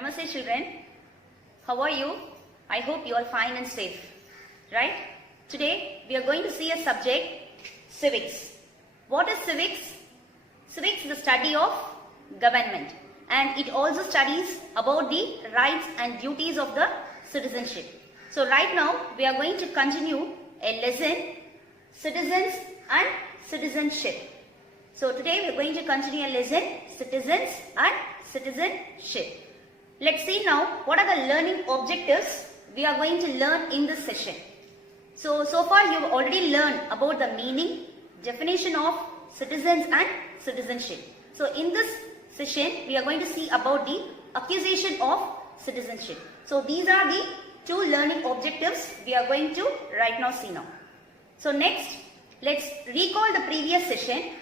Namaste children, how are you? I hope you are fine and safe, right? Today we are going to see a subject, civics. What is civics? Civics is the study of government and it also studies about the rights and duties of the citizenship. So right now we are going to continue a lesson, citizens and citizenship. So today we are going to continue a lesson, citizens and citizenship. Let's see now what are the learning objectives we are going to learn in this session. So far you have already learned about the meaning, definition of citizens and citizenship. So in this session we are going to see about the accusation of citizenship. So these are the two learning objectives we are going to right now see now. So next, let's recall the previous session.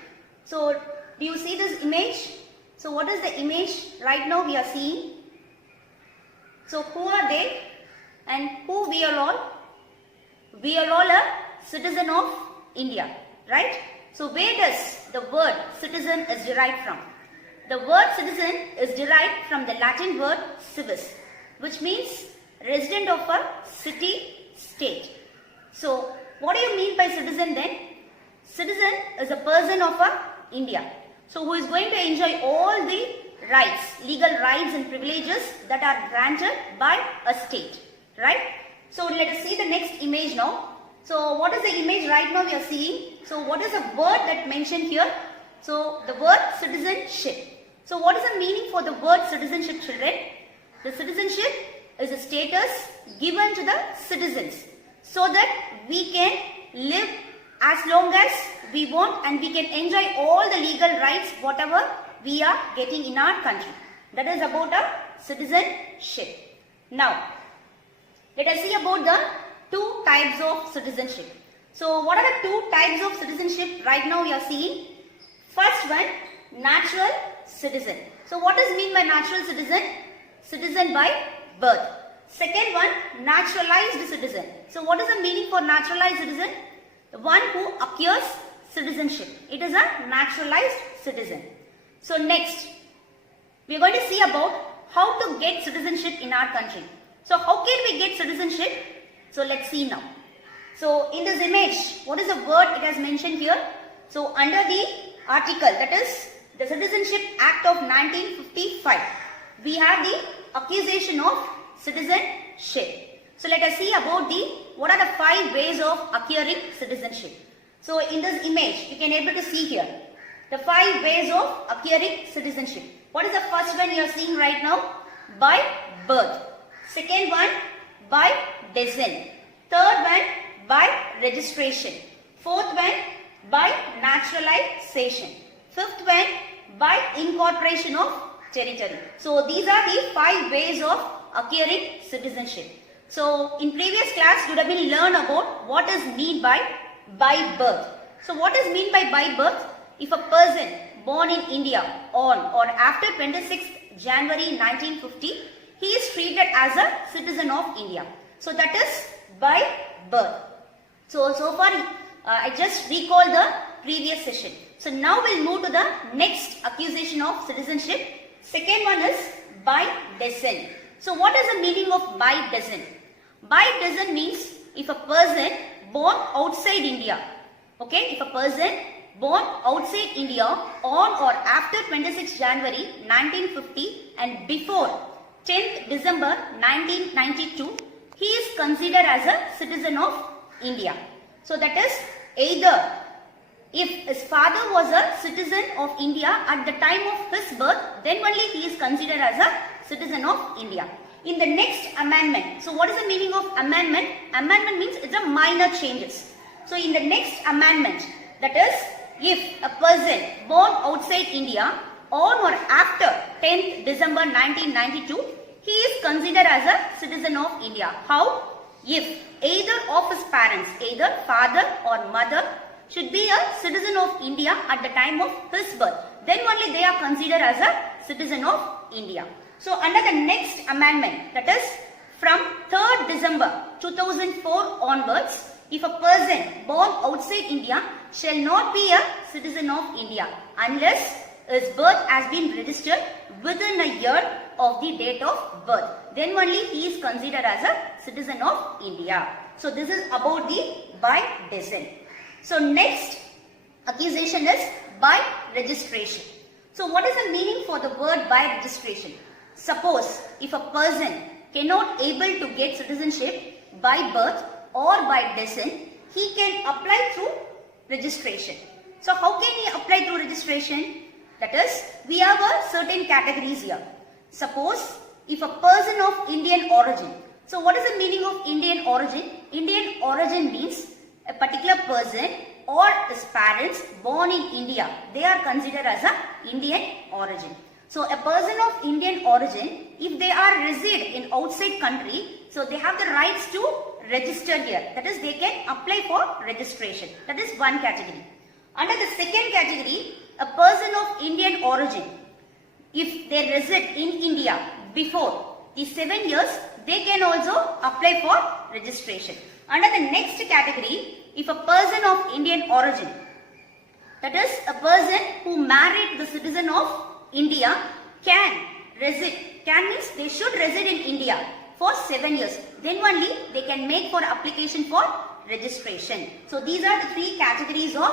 So do you see this image? So what is the image right now we are seeing? So who are they and who we are all? We are all a citizen of India, right? So where does the word citizen is derived from? The word citizen is derived from the Latin word civis, which means resident of a city, state. So what do you mean by citizen then? Citizen is a person of India. So who is going to enjoy all the rights, legal rights and privileges that are granted by a state, right? So let us see the next image now. So what is the image right now we are seeing? So what is the word that mentioned here? So the word citizenship. So what is the meaning for the word citizenship, children? The citizenship is a status given to the citizens so that we can live as long as we want and we can enjoy all the legal rights whatever we are getting in our country. That is about a citizenship. Now, let us see about the two types of citizenship. So what are the two types of citizenship right now we are seeing? First one, natural citizen. So what is mean by natural citizen? Citizen by birth. Second one, naturalized citizen. So what is the meaning for naturalized citizen? The one who acquires citizenship. It is a naturalized citizen. So next, we are going to see about how to get citizenship in our country. So how can we get citizenship? So let's see now. So in this image, what is the word it has mentioned here? So under the article, that is the Citizenship Act of 1955, we have the accusation of citizenship. So let us see about what are the 5 ways of acquiring citizenship. So in this image, you can able to see here the 5 ways of acquiring citizenship. What is the first one you are seeing right now? By birth. Second one, by descent. Third one, by registration. Fourth one, by naturalization. Fifth one, by incorporation of territory. So these are the 5 ways of acquiring citizenship. So in previous class you would have been learned about what is mean by birth. So what is mean by birth? If a person born in India on or after 26th January 1950, he is treated as a citizen of India. So that is by birth. So far I just recall the previous session. So now we'll move to the next accusation of citizenship. Second one is by descent. So what is the meaning of by descent? By descent means if a person born outside India, okay, if a person born outside India on or after 26 January 1950 and before 10th December 1992, he is considered as a citizen of India. So that is either if his father was a citizen of India at the time of his birth, then only he is considered as a citizen of India. In the next amendment, so what is the meaning of amendment? Amendment means it's a minor changes. So in the next amendment, that is if a person born outside India on or after 10th December 1992, he is considered as a citizen of India. How? If either of his parents, either father or mother, should be a citizen of India at the time of his birth, then only they are considered as a citizen of India. So under the next amendment, that is from 3rd December 2004 onwards, if a person born outside India shall not be a citizen of India unless his birth has been registered within a year of the date of birth, then only he is considered as a citizen of India. So this is about the by descent. So next accusation is by registration. So what is the meaning for the word by registration? Suppose if a person cannot able to get citizenship by birth or by descent, he can apply through registration. So how can he apply through registration? That is, we have a certain categories here. Suppose if a person of Indian origin. So what is the meaning of Indian origin? Indian origin means a particular person or his parents born in India. They are considered as a Indian origin. So a person of Indian origin, if they are reside in outside country, so they have the rights to register here. That is, they can apply for registration. That is one category. Under the second category, a person of Indian origin, if they reside in India before the 7 years, they can also apply for registration. Under the next category, if a person of Indian origin, that is a person who married the citizen of India, can means they should reside in India for 7 years. Then only they can make for application for registration. So these are the three categories of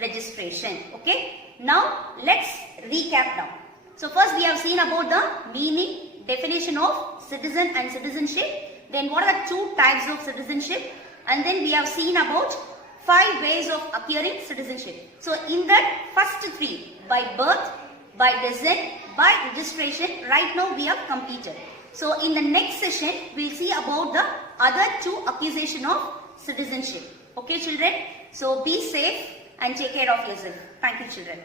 registration. Okay. Now let's recap now. So first we have seen about the meaning, definition of citizen and citizenship. Then what are the two types of citizenship? And then we have seen about 5 ways of acquiring citizenship. So in that first 3, by birth, by descent, by registration, right now we have completed. So in the next session, we will see about the other 2 acquisition of citizenship. Okay children? So be safe and take care of yourself. Thank you children.